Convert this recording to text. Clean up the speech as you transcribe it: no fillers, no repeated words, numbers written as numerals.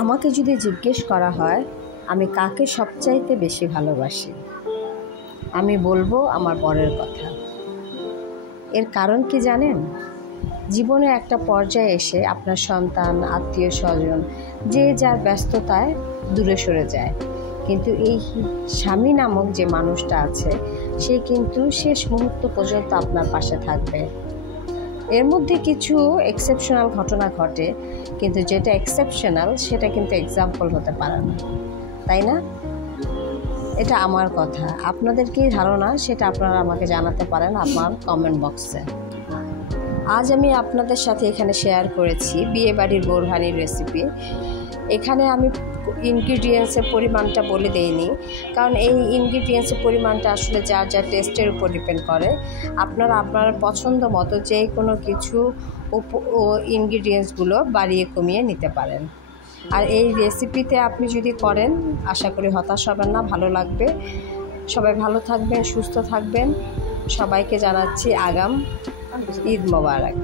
আমাকে যদি জিজ্ঞেস করা হয় আমি কাকে সবচাইতে বেশি ভালোবাসি, আমি বলবো আমার বরের কথা। এর কারণ কি জানেন? জীবনে একটা পর্যায়ে এসে আপনার সন্তান, আত্মীয় স্বজন যে যার ব্যস্ততায় দূরে সরে যায়, কিন্তু এই স্বামী নামক যে মানুষটা আছে সে কিন্তু শেষ মুহূর্ত পর্যন্ত আপনার পাশে থাকবে। এর মধ্যে কিছু এক্সেপশনাল ঘটনা ঘটে, কিন্তু যেটা এক্সেপশনাল সেটা কিন্তু এক্সাম্পল হতে পারে না, তাই না? এটা আমার কথা, আপনাদের কি ধারণা সেটা আপনারা আমাকে জানাতে পারেন আমার কমেন্ট বক্সে। আজ আমি আপনাদের সাথে এখানে শেয়ার করেছি বিয়েবাড়ির বোরহানির রেসিপি। এখানে আমি ইনগ্রিডিয়েন্টসের পরিমাণটা বলে দেইনি, কারণ এই ইনগ্রিডিয়েন্টসের পরিমাণটা আসলে যার যার টেস্টের উপর ডিপেন্ড করে। আপনারা আপনার পছন্দ মতো যে কোনো কিছু ইনগ্রিডিয়েন্টসগুলো বাড়িয়ে কমিয়ে নিতে পারেন। আর এই রেসিপিতে আপনি যদি করেন আশা করি হতাশ হবেন না, ভালো লাগবে। সবাই ভালো থাকবেন, সুস্থ থাকবেন। সবাইকে জানাচ্ছি আগাম ঈদ মোবারক।